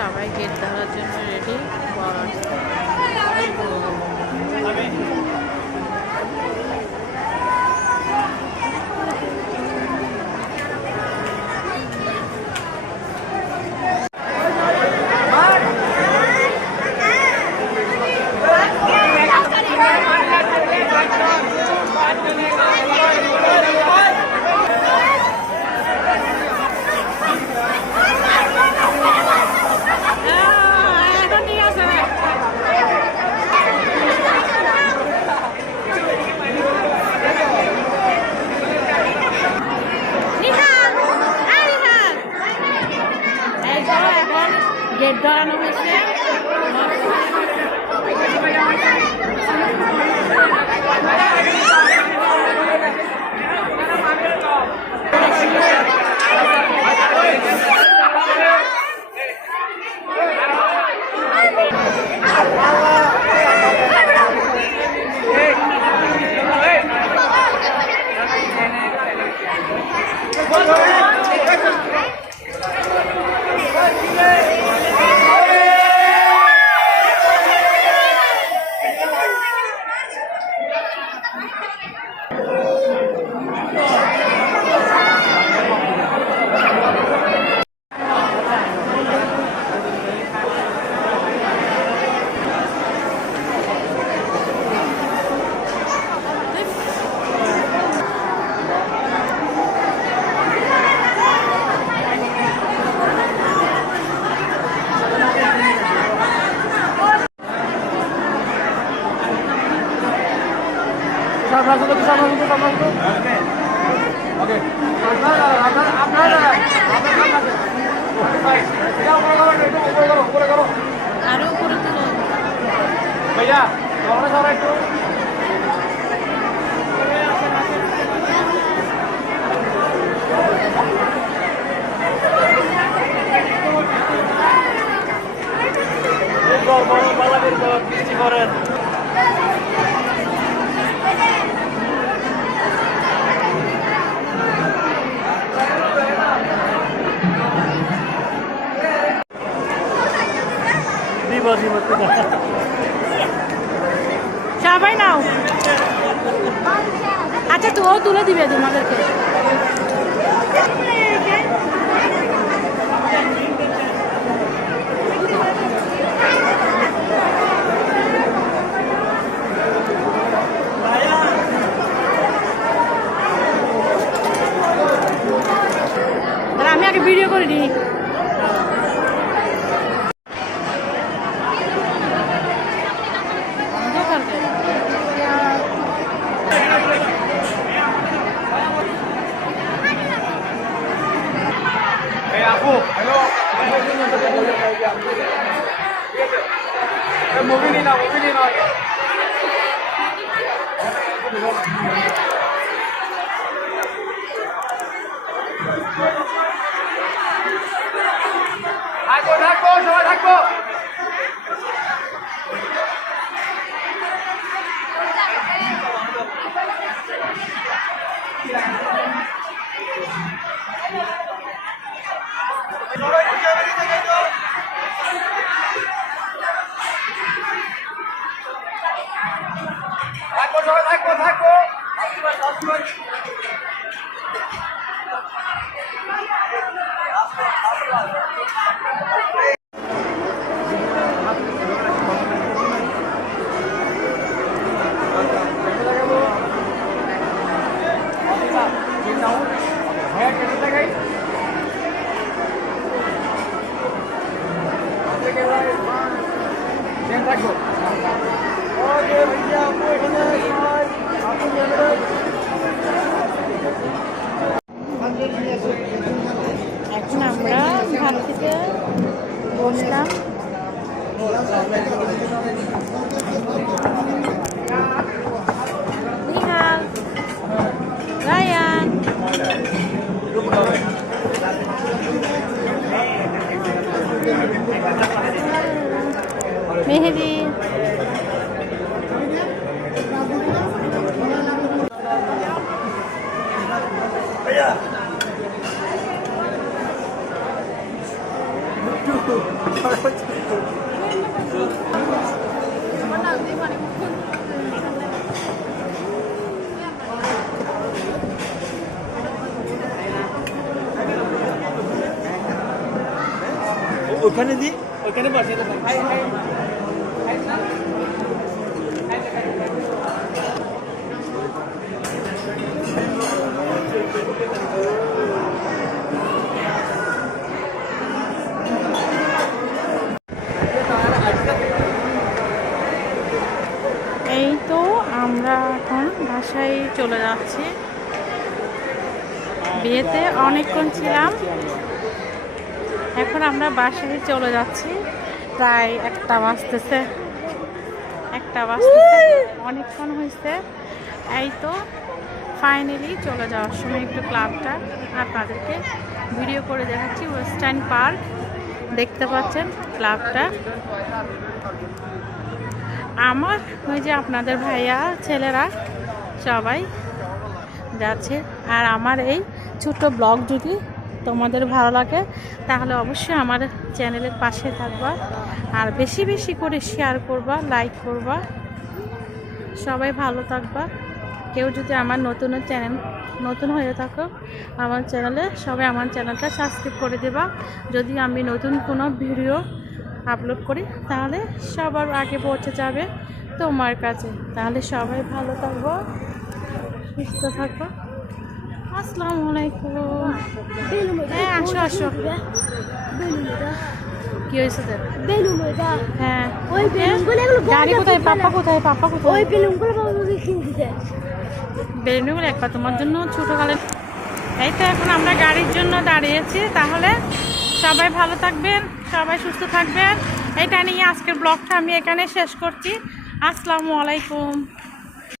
সবাই গেট ধরার জন্য রেডি। গেট ধরানো হয়েছে। আরো উপরে তুলো ভাইয়া, একটু বৃষ্টি করেন। সবাই নাও। আচ্ছা তো ও তুলে দিবে তোমাদেরকে। আমি আগে ভিডিও করে দিই। Movie na. থাকো, সবাই থাকো। থাকো। এখন আমরা ভাত খেতে বসলাম। নিহাল, রায়ান, মেহেদি, ওখানে দি ওখানে বসে এই তো আমরা এখন বাসায় চলে যাচ্ছি। বিয়েতে অনেকক্ষণ ছিলাম, এখন আমরা বাসায় চলে যাচ্ছি। প্রায় 1টা বাজতেছে, অনেকক্ষণ হয়েছে। এই তো ফাইনালি চলে যাওয়ার সময় একটু ক্লাবটা আপনাদেরকে ভিডিও করে দেখাচ্ছি। ওয়েস্টার্ন পার্ক দেখতে পাচ্ছেন ক্লাবটা। আমার ওই যে আপনাদের ভাইয়া ছেলেরা সবাই যাচ্ছে। আর আমার এই ছোট ব্লগ যদি তোমাদের ভালো লাগে তাহলে অবশ্যই আমার চ্যানেলের পাশে থাকবা, আর বেশি বেশি করে শেয়ার করবা, লাইক করবা। সবাই ভালো থাকবা। কেউ যদি আমার নতুন হয়ে থাকো আমার চ্যানেলে, সবাই আমার চ্যানেলটা সাবস্ক্রাইব করে দেবা। যদি আমি নতুন কোনো ভিডিও আপলোড করি তাহলে সবার আগে পৌঁছে যাবে তোমার কাছে। তাহলে সবাই ভালো থাকবো, সুস্থ থাকবো। আসসালামু আলাইকুম। হ্যাঁ আসো আসো। কি হয়েছে তোর? হ্যাঁ ওই বেলুনগুলো এগুলো গাড়ি কোথায়? পাপ্পা কোথায়? ওই বেলুনগুলো বাবাকে কিনে দিতে। বেলুনগুলো একবার তোমার জন্য ছোটোকালে। এই তো এখন আমরা গাড়ির জন্য দাঁড়িয়েছি। তাহলে সবাই ভালো থাকবেন, সবাই সুস্থ থাকবেন। এটা নিয়ে আজকের ব্লগটা আমি এখানে শেষ করছি। আসসালামু আলাইকুম।